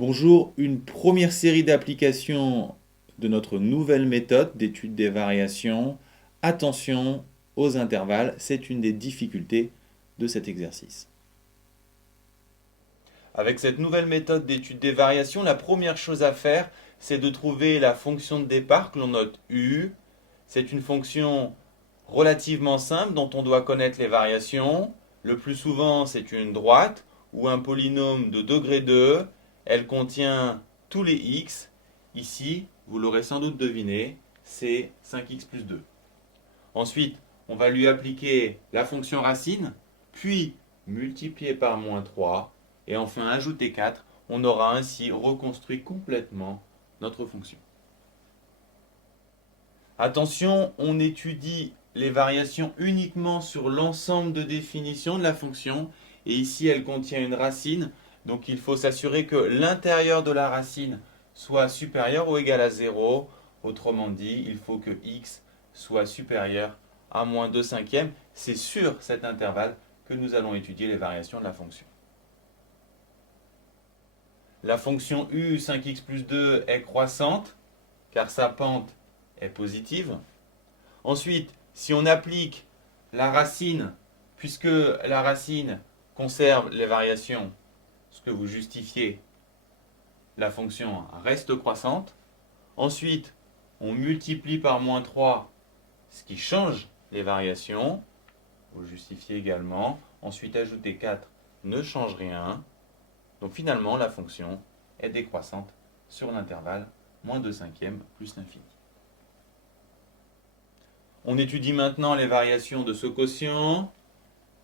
Bonjour, une première série d'applications de notre nouvelle méthode d'étude des variations. Attention aux intervalles, c'est une des difficultés de cet exercice. Avec cette nouvelle méthode d'étude des variations, la première chose à faire, c'est de trouver la fonction de départ que l'on note U. C'est une fonction relativement simple dont on doit connaître les variations. Le plus souvent, c'est une droite ou un polynôme de degré 2. Elle contient tous les x. Ici, vous l'aurez sans doute deviné, c'est 5x plus 2. Ensuite, on va lui appliquer la fonction racine, puis multiplier par moins 3, et enfin ajouter 4. On aura ainsi reconstruit complètement notre fonction. Attention, on étudie les variations uniquement sur l'ensemble de définitions de la fonction, et ici elle contient une racine, donc il faut s'assurer que l'intérieur de la racine soit supérieur ou égal à 0. Autrement dit, il faut que x soit supérieur à moins 2 cinquièmes. C'est sur cet intervalle que nous allons étudier les variations de la fonction. La fonction u 5x plus 2 est croissante, car sa pente est positive. Ensuite, si on applique la racine, puisque la racine conserve les variations, ce que vous justifiez, la fonction reste croissante. Ensuite, on multiplie par moins 3, ce qui change les variations. Vous justifiez également. Ensuite, ajouter 4 ne change rien. Donc finalement, la fonction est décroissante sur l'intervalle moins 2 cinquièmes plus l'infini. On étudie maintenant les variations de ce quotient.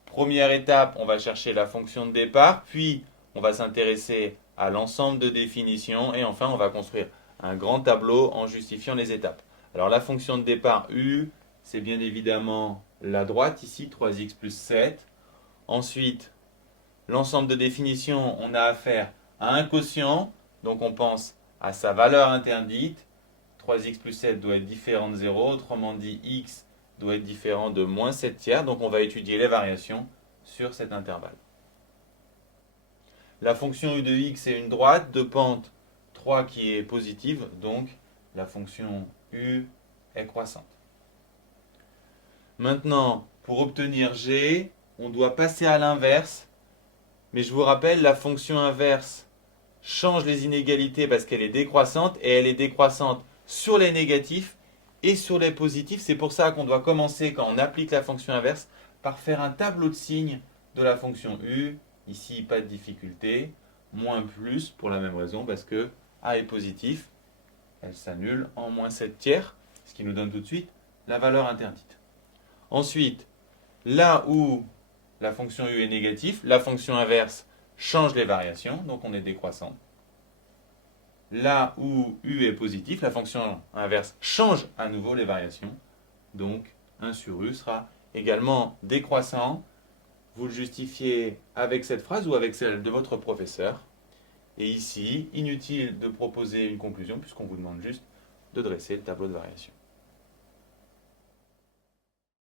Première étape, on va chercher la fonction de départ, puis on va s'intéresser à l'ensemble de définitions, et enfin on va construire un grand tableau en justifiant les étapes. Alors la fonction de départ u, c'est bien évidemment la droite ici, 3x plus 7. Ensuite, l'ensemble de définitions, on a affaire à un quotient, donc on pense à sa valeur interdite. 3x plus 7 doit être différent de 0, autrement dit x doit être différent de moins 7 tiers, donc on va étudier les variations sur cet intervalle. La fonction u de x est une droite de pente 3 qui est positive, donc la fonction u est croissante. Maintenant, pour obtenir g, on doit passer à l'inverse, mais je vous rappelle, la fonction inverse change les inégalités parce qu'elle est décroissante, et elle est décroissante sur les négatifs et sur les positifs. C'est pour ça qu'on doit commencer, quand on applique la fonction inverse, par faire un tableau de signes de la fonction u. Ici, pas de difficulté. Moins plus, pour la même raison, parce que a est positif. Elle s'annule en moins 7 tiers, ce qui nous donne tout de suite la valeur interdite. Ensuite, là où la fonction u est négative, la fonction inverse change les variations, donc on est décroissant. Là où u est positif, la fonction inverse change à nouveau les variations, donc 1 sur u sera également décroissant. Vous le justifiez avec cette phrase ou avec celle de votre professeur. Et ici, inutile de proposer une conclusion puisqu'on vous demande juste de dresser le tableau de variation.